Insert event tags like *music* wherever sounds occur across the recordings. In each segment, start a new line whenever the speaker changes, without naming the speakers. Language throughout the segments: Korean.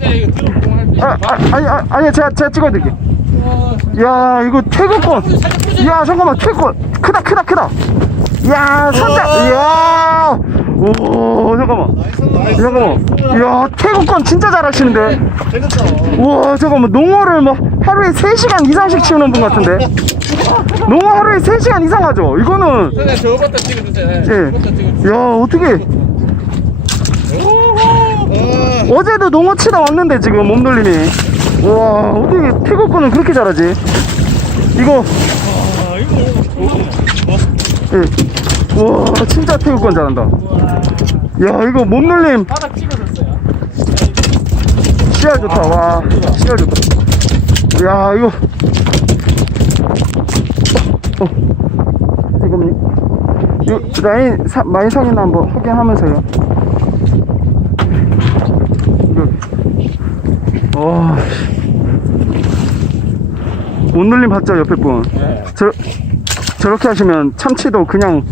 이거
아, 아, 아니, 아, 아니, 제가, 제가 찍어드릴게. 야, 이거 태극권. 야, 잠깐만, 태극권. 크다, 크다, 크다. 야, 산다. 야, 오, 잠깐만. 잠깐만. 야, 태극권 진짜 잘하시는데. 우와, 잠깐만. 농어를 뭐 하루에 3시간 이상씩 치우는 분 같은데. 농어 하루에 3시간 이상 하죠? 이거는.
선생님 저거부터 찍어주세요
예.
찍어주세요
야, 어떻게. 어제도 농어 치다 왔는데, 지금 몸돌림이. 와, 어떻게 태극권을 그렇게 잘하지? 이거. 예. 와, 진짜 태극권 잘한다. 야, 이거 몸놀림.
바닥 찍어줬어요
좋다. 와, 씨알 좋다. 야, 이거. 어, 어. 이거 라인 사, 많이 상했나 한번 확인하면서요. 이거. 와. 못 눌림 봤죠, 옆에 분?
네.
저, 저렇게 하시면 참치도 그냥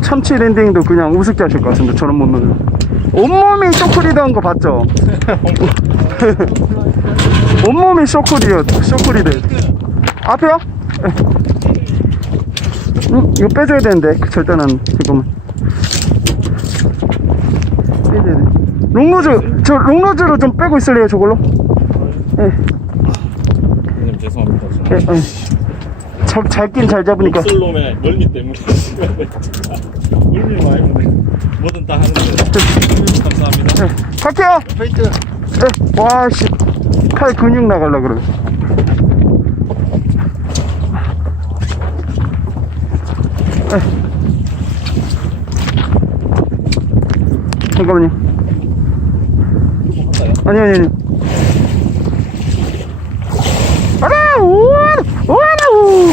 참치 랜딩도 그냥 우습게 하실 것 같은데 저런 못 눌림. 온몸이 쇼크리드한 거 봤죠? *laughs* 온몸이 쇼크리드, 쇼크리드. 앞에요? 예. 음, 이거 빼줘야 되는데, 절대는, 지금은. 빼줘야 돼. 롱로즈, 저 롱로즈로 좀 빼고 있을래요, 저걸로? 예,
선생님 죄송합니다
예, 예. 잘, 잘긴 잘 잡으니까.
솔롬의 멀미 때문에 멀미 많이 오네 뭐든 다 하는데 감사합니다
예, 갈게요!
페이트
예, 와, 씨. 팔 근육 나갈라 그래. 예. 잠깐만요. 아니, 아니, 아니. 아라, 우와, 우와, 우.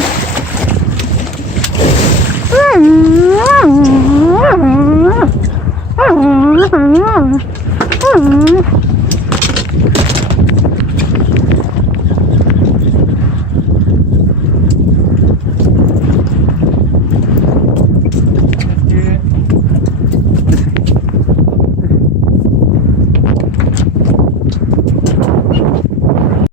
음,